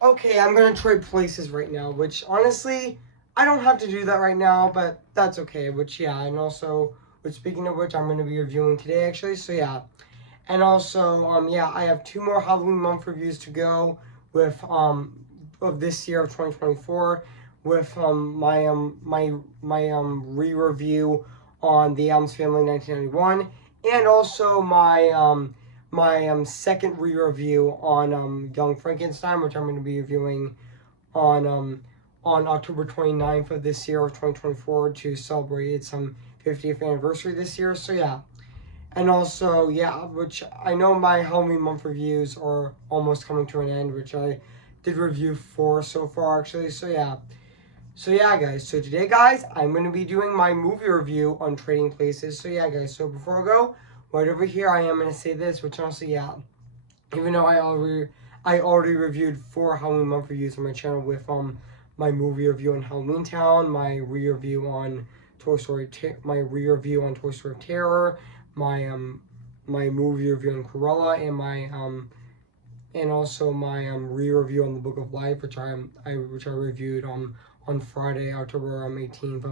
Okay, I'm gonna trade places right now, which honestly, I don't have to do that right now, but that's okay. Which, yeah, and also, which speaking of which, I'm gonna be reviewing today actually. So yeah, and also, yeah, I have two more Halloween month reviews to go with of this year of 2024 with my re-review on the Adams Family 1991, and also my second re-review on Young Frankenstein, which I'm going to be reviewing on um on October 29th of this year of 2024 to celebrate its 50th anniversary this year. So yeah, and also, yeah, which I know my Halloween month reviews are almost coming to an end, which I did review 4 so far actually. So yeah. So yeah, guys. So today, guys, I'm gonna be doing my movie review on Trading Places. So yeah, guys. So before I go, right over here, I am gonna say this, which honestly, yeah, even though I already reviewed 4 Halloween month reviews on my channel with my movie review on Halloween Town, my re-review on my re-review on Toy Story Terror, my movie review on Cruella, and also my re-review on the Book of Life, which I reviewed on Friday, October 18th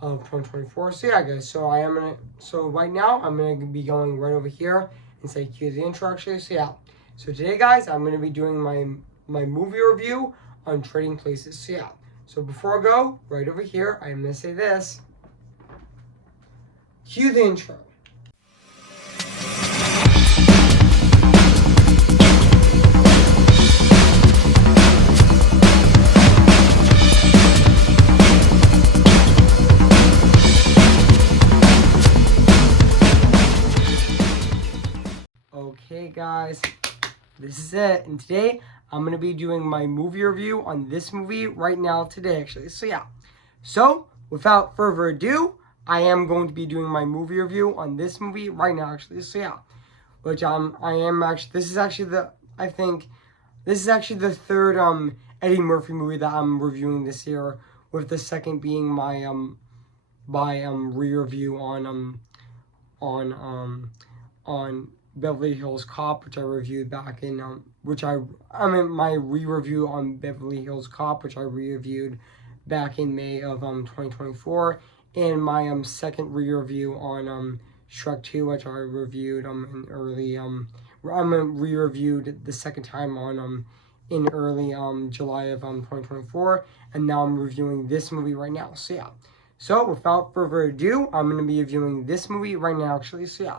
of 2024. So yeah, guys. So right now I'm gonna be going right over here and say cue the intro actually. So yeah. So today, guys, I'm gonna be doing my movie review on Trading Places. So yeah. So before I go, right over here, I'm gonna say this. Cue the intro. Okay, guys, this is it. And today, I'm going to be doing my movie review on this movie right now today, actually. So, yeah. So, without further ado, I am going to be doing my movie review on this movie right now, actually. So, yeah. Which, I am actually, this is actually the third, Eddie Murphy movie that I'm reviewing this year, with the second being my re-review on, on Beverly Hills Cop, which I reviewed back in my re-review on Beverly Hills Cop, which I re-reviewed back in May of 2024, and my second re-review on Shrek 2, which I reviewed in early re-reviewed the second time on in early July of 2024, and now I'm reviewing this movie right now. So yeah. So without further ado, I'm gonna be reviewing this movie right now actually. So yeah.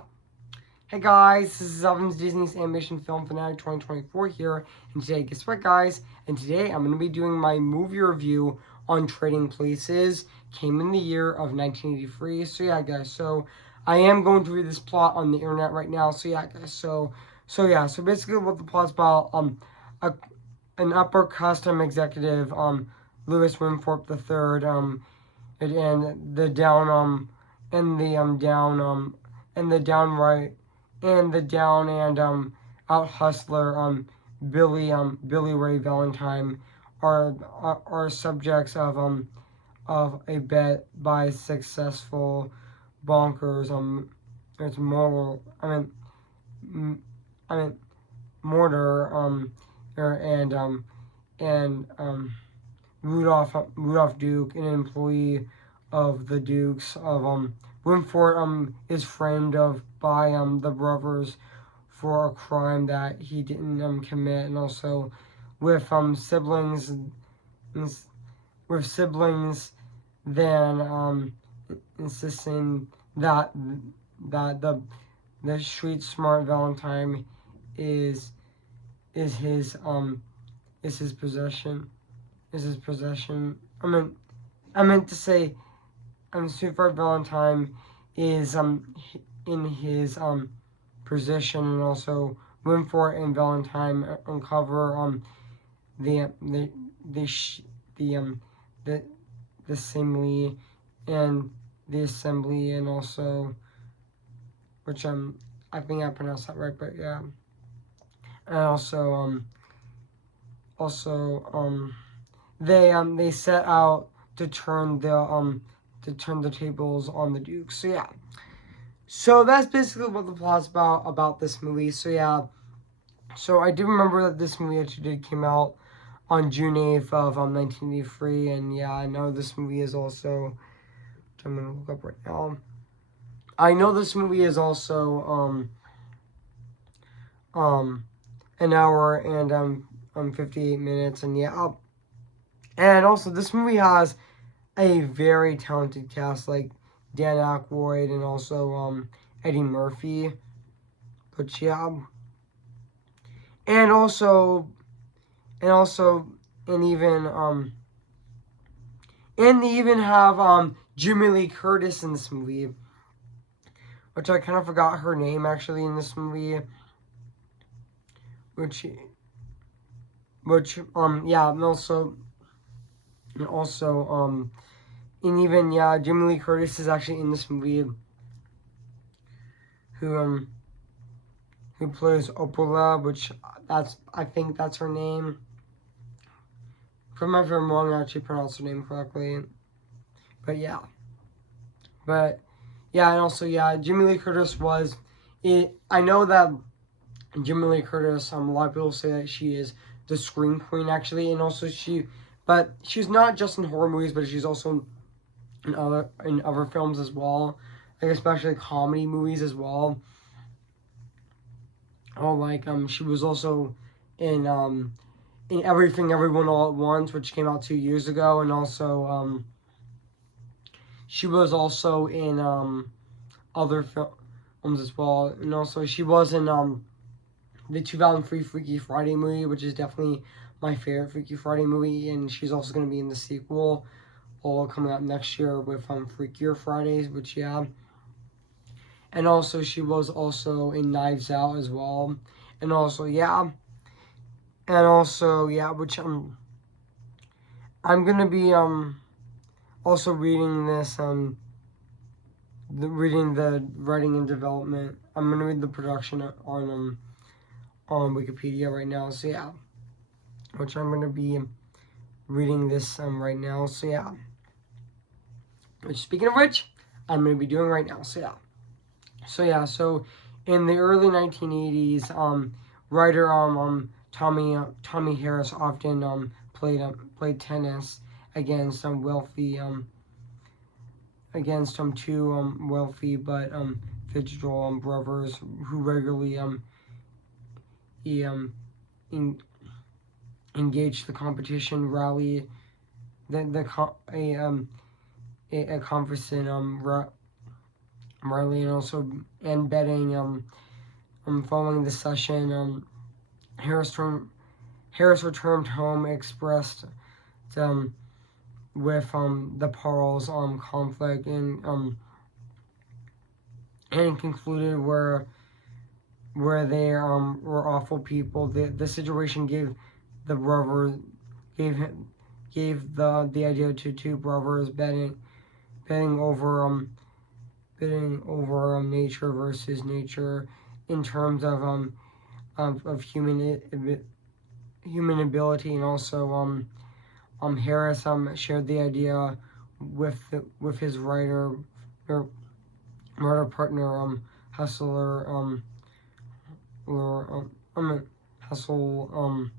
Hey guys, this is Elvin's Disney's Animation Film Fanatic 2024 here, and today, guess what guys? And today I'm going to be doing my movie review on Trading Places, came in the year of 1983, so yeah guys, so I am going to read this plot on the internet right now, so yeah guys, so basically what the plot's about, a, an upper custom executive, Louis Winthorpe III, and the down, and the and the downright and the down and out hustler Billy Ray Valentine are subjects of a bet by successful bonkers it's moral I mean mortar and Rudolph Duke, an employee of the Dukes of Winford is framed of by the brothers for a crime that he didn't commit, and also with siblings then insisting that the street smart Valentine is is his um is his possession I meant to say Super Valentine is in his position, and also Winford and Valentine uncover the the the sh- the the assembly and the assembly, and also which I think I pronounced that right, but yeah, and also they set out to turn the tables on the Duke. So yeah. So that's basically what the plot's about this movie. So yeah. So I do remember that this movie actually did came out on June 8th of 1983, and yeah, I know this movie is also, which I'm gonna look up right now. I know this movie is also um an hour and 58 minutes, and yeah, and also this movie has a very talented cast like Dan Aykroyd and also Eddie Murphy, but yeah, and also and also and even and they even have Jimmy Lee Curtis in this movie, which I kind of forgot her name actually in this movie, which yeah, and also and even yeah, Jimmy Lee Curtis is actually in this movie, who who plays Opala, which I think that's her name. From if I'm wrong, I actually pronounced her name correctly, but yeah, but yeah, and also yeah, Jimmy Lee Curtis was it. I know that Jimmy Lee Curtis. A lot of people say that she is the scream queen actually, and also but she's not just in horror movies, but she's also in other films as well, like especially comedy movies as well. Oh, like she was also in Everything Everyone All at Once, which came out 2 years ago, and also she was also in other films as well, and also she was in the 2003 Freaky Friday movie, which is definitely my favorite Freaky Friday movie, and she's also going to be in the sequel, all coming out next year with Freakier Fridays, which yeah, and also she was also in Knives Out as well, and also yeah, which I'm gonna be also reading this reading the writing and development. I'm gonna read the production on Wikipedia right now. So yeah, which I'm gonna be reading this right now. So yeah, which speaking of which, I'm gonna be doing right now. So yeah, so in the early 1980s, writer Tommy Harris often played tennis against wealthy against two wealthy but Fitzgerald brothers who regularly he in, engaged the competition rally a conference in rally, and also and betting following the session Harris returned home expressed with the Pearls conflict and concluded where they were awful people. The situation the brothers gave the idea to two brothers betting over nature versus nature in terms of human ability, and also Harris shared the idea with his writer partner Hustler or Hustle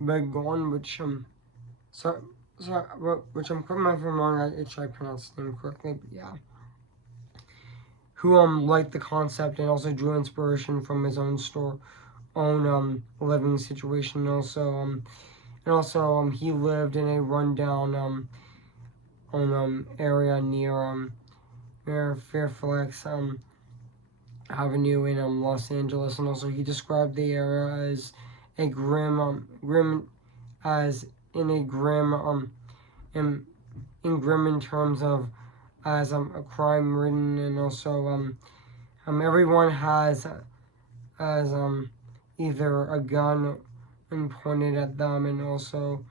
Begon, which sorry, which I'm correct me if I'm wrong. I try to pronounce his name correctly, but yeah, who liked the concept and also drew inspiration from his own living situation. Also he lived in a rundown area near Fairfax Avenue in Los Angeles, and also he described the area as a grim as in a grim in grim in terms of as a crime ridden, and also everyone has either a gun and pointed at them, and also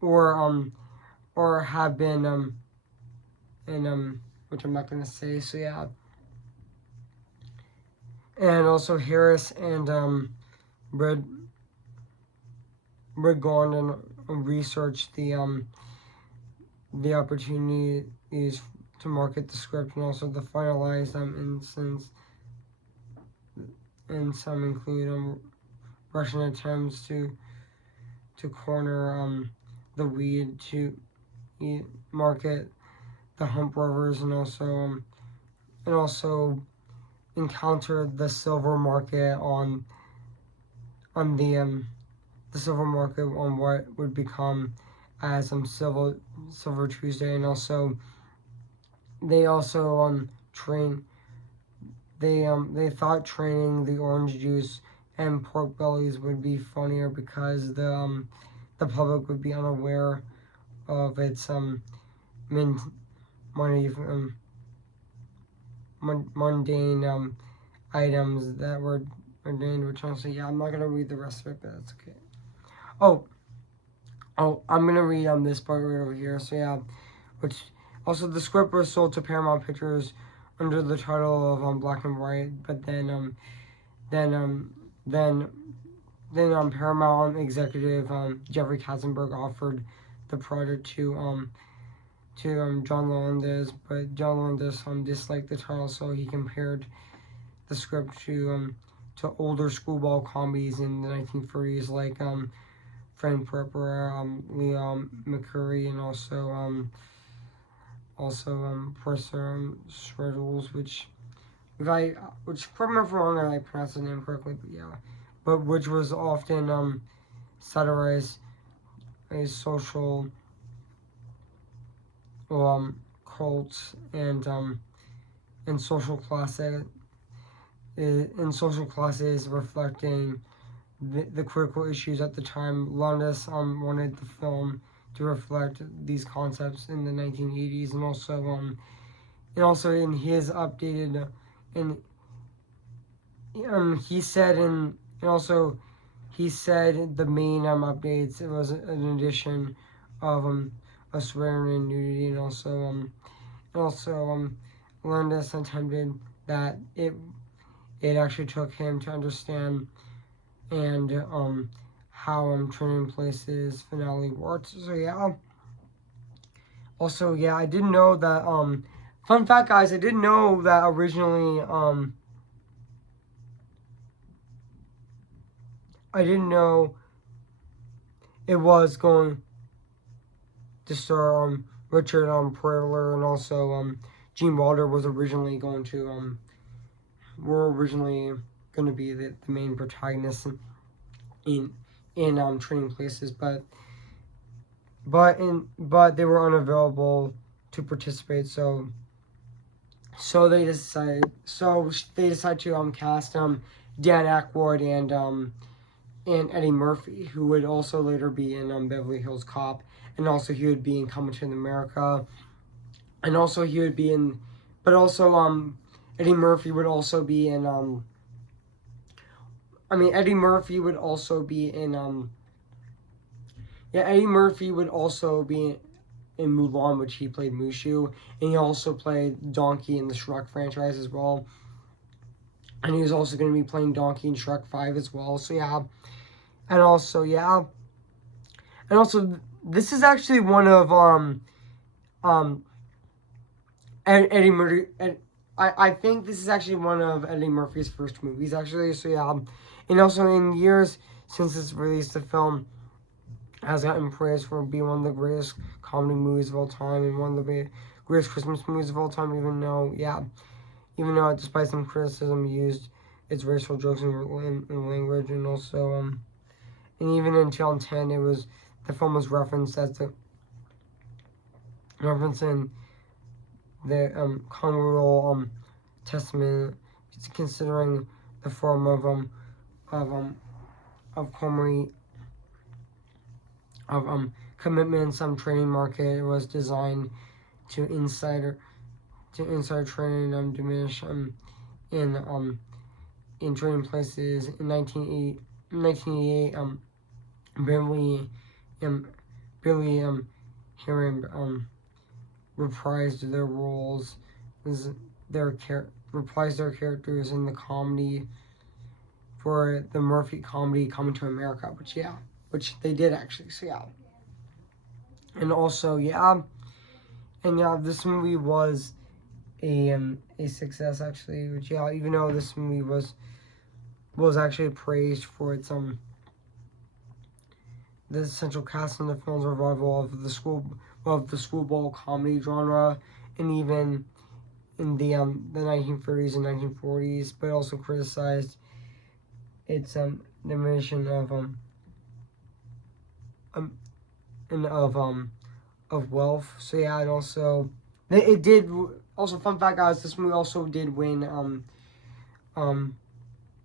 or have been and which I'm not gonna say. So yeah, and also Harris and Red Gordon researched the opportunities to market the script, and also the finalized instance and some include Russian attempts to corner the weed to market the hemp brothers, and also encountered the silver market on the silver market on what would become as Silver Tuesday, and also they also they thought training the orange juice and pork bellies would be funnier because the public would be unaware of its mundane items that were ordained, which honestly, yeah, I'm not gonna read the rest of it, but that's okay. Oh, I'm gonna read this part right over here. So yeah, which also the script was sold to Paramount Pictures under the title of Black and White, but then Paramount executive Jeffrey Katzenberg offered the project to John Lolandes, but John Lolandes disliked the title, so he compared the script to older screwball comedies in the 1930s, like Frank Prepper, Leo McCurry, and also Professor Shreddles, which correct me if I'm wrong, I pronounced the name correctly, but yeah, but which was often satirized a social cults and social classes reflecting the critical issues at the time. Lolandes wanted the film to reflect these concepts in the 1980s, and also in his updated he said the main updates, it was an addition of a swearing and nudity, and also Lolandes attempted that it actually took him to understand and how Trading Places finale worked. So yeah. Also, yeah, I didn't know that fun fact, guys, I didn't know that originally I didn't know it was going to star Richard Pryor, and also Gene Wilder was originally going to be the main protagonists in Trading Places, but they were unavailable to participate, so they decided to cast Dan Aykroyd and Eddie Murphy, who would also later be in Beverly Hills Cop, and also he would be in Coming to America, and also he would be in, but also Eddie Murphy would also be in Eddie Murphy would also be in Eddie Murphy would also be in Mulan, which he played Mushu, and he also played Donkey in the Shrek franchise as well. And he was also going to be playing Donkey in Shrek 5 as well. So yeah. And also this is actually one of Eddie Murphy. I think this is actually one of Eddie Murphy's first movies, actually. So yeah. And also in years since its release, the film has gotten praised for being one of the greatest comedy movies of all time and one of the greatest Christmas movies of all time, even though despite some criticism, used its racial jokes and language, and also and even in 2010 the film was referenced in the Congregal Testament, considering the form of commitments training market. It was designed to insider training diminish in Trading Places in 1988. Billy Herring reprised their roles reprised their characters in the comedy for the Murphy comedy Coming to America, which they did actually. So yeah. And also this movie was a success, actually, which even though this movie was was actually praised for its the central cast in the film's revival of the schoolball comedy genre, and even in the 1930s and 1940s, but also criticized its dimension um and of wealth. So yeah, and also it did also, fun fact guys, this movie also did win um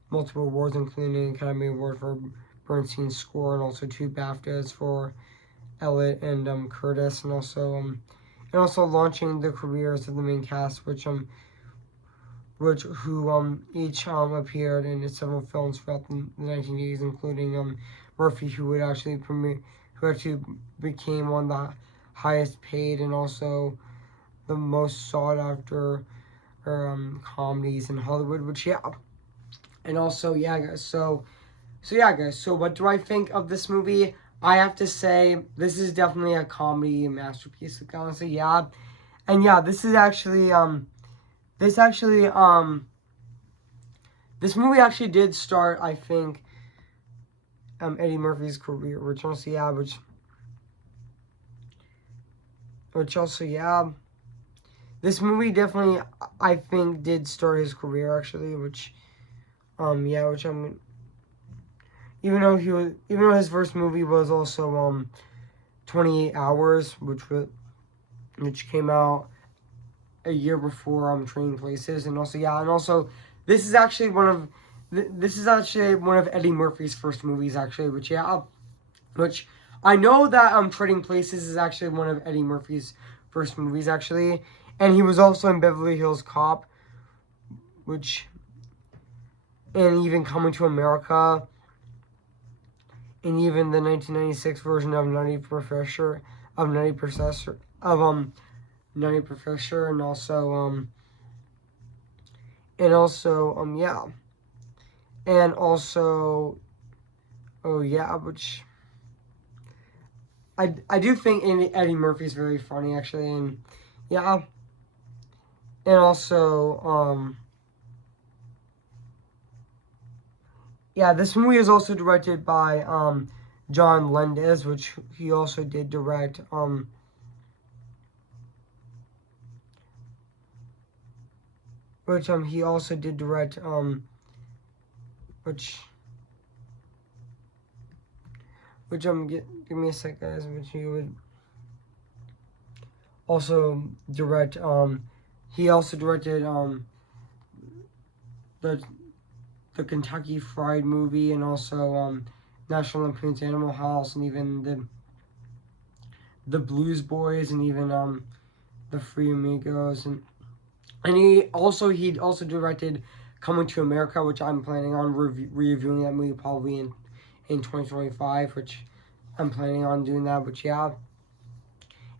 multiple awards, including an Academy Award for Bernstein's score, and also 2 BAFTAs for Elliot and Curtis, and also launching the careers of the main cast, which who each appeared in several films throughout the 1980s, including Murphy, who actually became one of the highest paid and also the most sought after comedies in Hollywood. Which yeah, and also yeah, guys. So yeah, guys. So what do I think of this movie? I have to say this is definitely a comedy masterpiece. Like, honestly, yeah, and yeah, this actually this movie actually did start, I think, Eddie Murphy's career, which also yeah, this movie definitely, I think, did start his career actually, yeah, which even though his first movie was also 28 Hours, which came out a year before Trading Places, and also yeah, and also this is actually one of Eddie Murphy's first movies actually, which I know that Trading Places is actually one of Eddie Murphy's first movies actually, and he was also in Beverly Hills Cop, which and even Coming to America, and even the 1996 version of Nutty Professor, and also yeah, and also oh yeah, which I do think Eddie Murphy's very funny actually, and yeah, and also yeah, this movie is also directed by John Landis, which he also did direct which he also did direct which give me a sec guys, which he would also direct he also directed the Kentucky Fried Movie, and also National Lampoon's Animal House, and even the Blues Boys, and even the Three Amigos, and he also directed Coming to America, which I'm planning on reviewing that movie probably in 2025, which I'm planning on doing that. But yeah,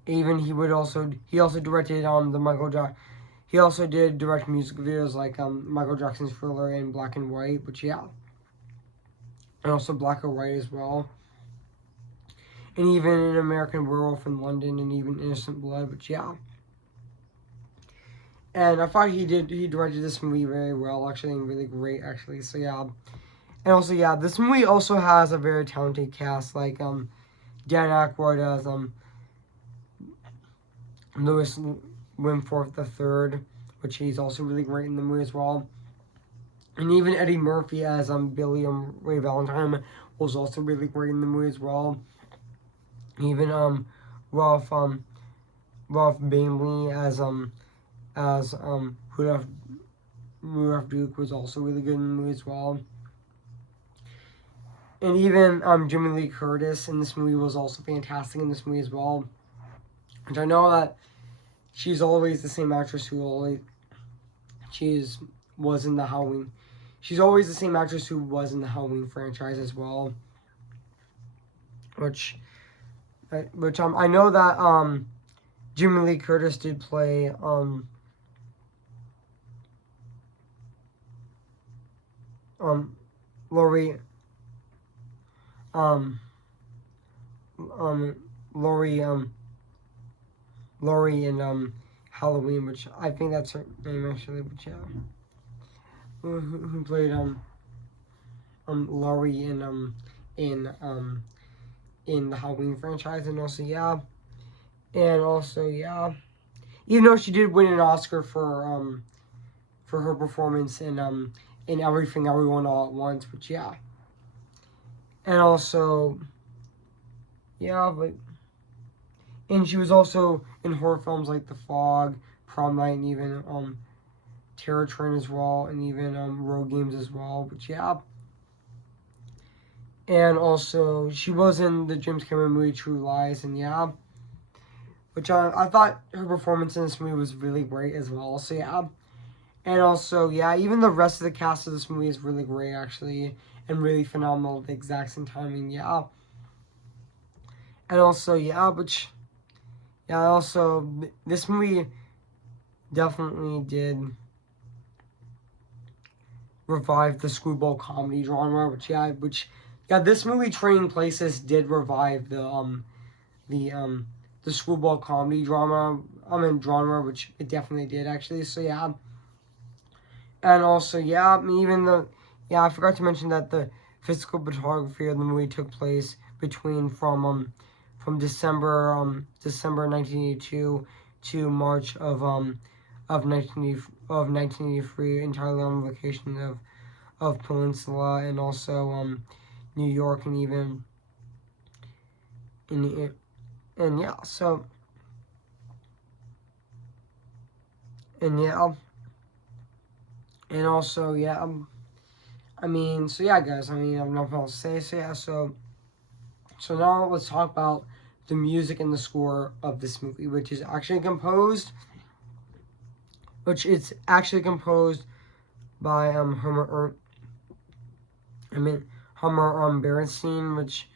even he also directed the Michael Jackson. He also did direct music videos like Michael Jackson's Thriller and Black and White, which yeah, and also Black or White as well, and even An American Werewolf in London, and even Innocent Blood, which yeah. And I thought he directed this movie very well actually, and really great actually. So yeah, and also yeah, this movie also has a very talented cast like Dan Aykroyd as Louis Winforth III, which he's also really great in the movie as well. And even Eddie Murphy as Billy Ray Valentine was also really great in the movie as well. Even Ralph Ralph Bailey as Rudolph Duke was also really good in the movie as well. And even Jimmy Lee Curtis in this movie was also fantastic in this movie as well. And I know that she's always the same actress who was in the Halloween. She's always the same actress who was in the Halloween franchise as well. Which I know that Jimmy Lee Curtis did play Laurie um Laurie Laurie in Halloween, which I think that's her name actually, but yeah. Who played Laurie in in the Halloween franchise, and also even though she did win an Oscar for her performance in Everything Everyone All at Once, but and also but and she was also in horror films like The Fog, Prom Night, and even Terror Train as well, and even Road Games as well, but and also she was in the James Cameron movie True Lies, and which I thought her performance in this movie was really great as well, so and also even the rest of the cast of this movie is really great actually, and really phenomenal at the exact same timing, and also also this movie definitely did revive the screwball comedy genre, which this movie Trading Places did revive the screwball comedy genre, which it definitely did actually. So and also even the I forgot to mention that the physical photography of the movie took place between from December 1982 to March of 1983, entirely on the location of Peninsula, and also New York, and even and so and and also guys, I mean, I have nothing else to say. So now let's talk about the music and the score of this movie, which it's actually composed by Hummer Berenstein, which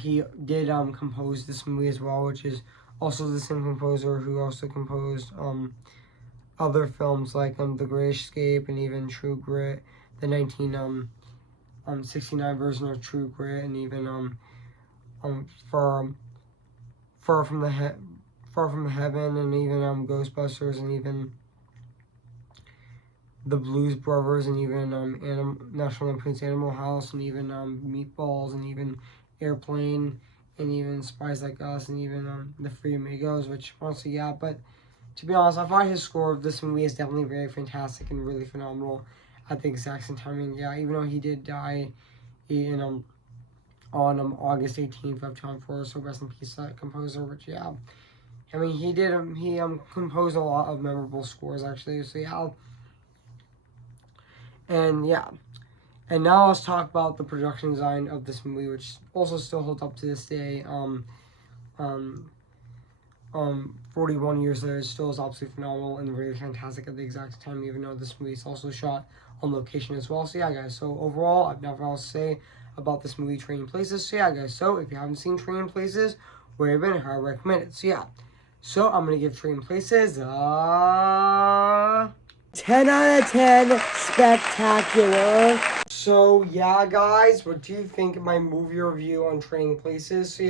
he did compose this movie as well, which is also the same composer who also composed other films like The Great Escape, and even True Grit, the 1969 version of True Grit, and even Far from the Heaven, and even Ghostbusters, and even the Blues Brothers, and even National Lampoon's Animal House, and even Meatballs, and even Airplane, and even Spies Like Us, and even The Three Amigos, which honestly but to be honest, I thought his score of this movie is definitely very fantastic and really phenomenal at the exact same time. And even though he did die in on August 18th of 2004, so rest in peace, that composer. Which I mean, he composed a lot of memorable scores actually. So and and now let's talk about the production design of this movie, which also still holds up to this day. 41 years later, it still is absolutely phenomenal and really fantastic at the exact time, even though this movie is also shot on location as well. So guys, so overall, I've nothing else to say about this movie, Trading Places. So guys, so if you haven't seen Trading Places, where have been, I recommend it. So I'm going to give Trading Places 10 out of 10 spectacular. So guys, what do you think of my movie review on Trading Places?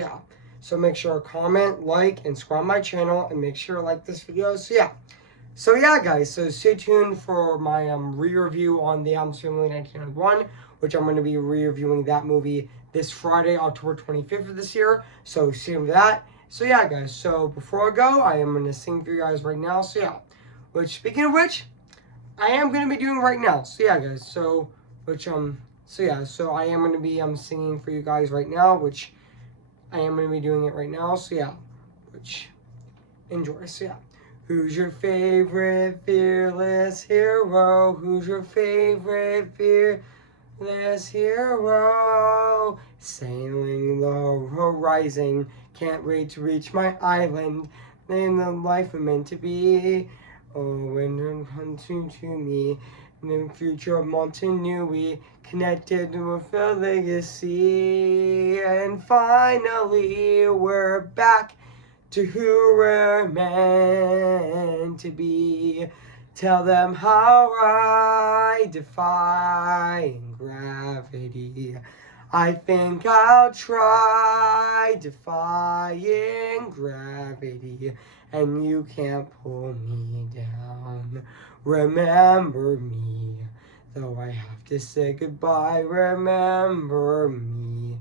So make sure to comment, like, and subscribe my channel, and make sure to like this video. So guys, so stay tuned for my re-review on the Addams Family 1991, which I'm going to be re-reviewing that movie this Friday, October 25th of this year. So stay tuned for that. So guys, so before I go, I am going to sing for you guys right now. Which, speaking of which, I am going to be doing right now. So guys, so I am going to be singing for you guys right now, which I am going to be doing it right now. Which enjoy. Who's your favorite fearless hero? Who's your favorite fearless hero? Sailing the horizon, can't wait to reach my island. In the life I'm meant to be. Oh, and hunting to me. In the future of Montanui, connected with a legacy. And finally, we're back to who we're meant to be. Tell them how I defy gravity. I think I'll try defying gravity, and you can't pull me down. Remember me, Though I have to say goodbye, remember me.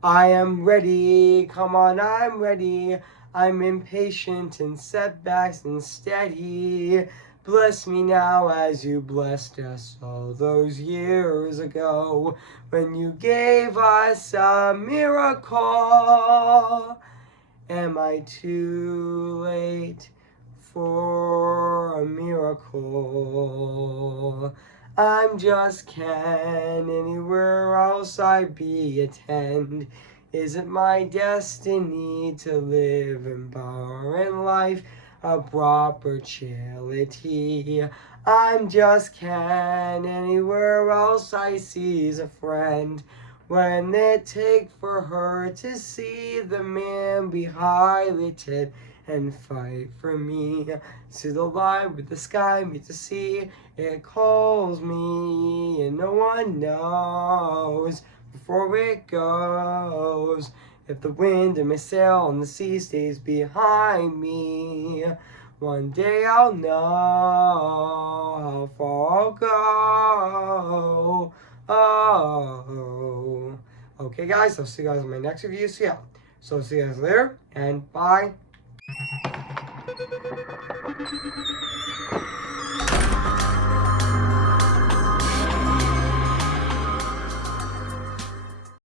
I am ready, come on, I'm ready. I'm impatient in setbacks and steady. Bless me now as you blessed us all those years ago when you gave us a miracle. Am I too late for a miracle? I'm just Ken, anywhere else I be attend. Is it my destiny to live in power and life, a proper charity? I'm just Ken, anywhere else I see's a friend. When it take for her to see the man be highlighted and fight for me, to the line with the sky meet the sea, it calls me and no one knows before it goes. If the wind in my sail and the sea stays behind me, one day I'll know how far I'll go. Oh. Okay, guys, I'll see you guys in my next review. So see you guys later, and bye.